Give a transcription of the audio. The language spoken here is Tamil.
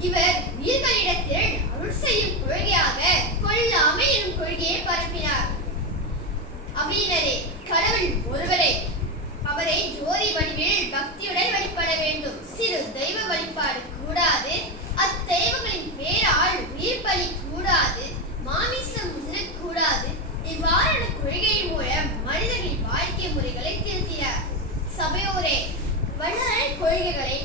இவர் உயிர்களிடத்தில் அருள் செய்யும் கொள்கையாக கொல்லாமை எனும் கொள்கையை பரப்பினார். அவையினரே, கடவுள் ஒருவரே, அவரை ஜோதி வடிவில் பக்தியுடன் வழிபட வேண்டும். சிறு தெய்வ வழிபாடு கூடாது. அத்தெய்வங்களின் பேரால் உயிர் பலி கூடாது. மாமிசம் உண்ணக்கூடாது. இவ்வாறான கொள்கையின் மூலம் மனிதர்களின் வாழ்க்கை முறைகளை திருத்தினார். சபையோரே, வள்ளலாரின் கொள்கைகளை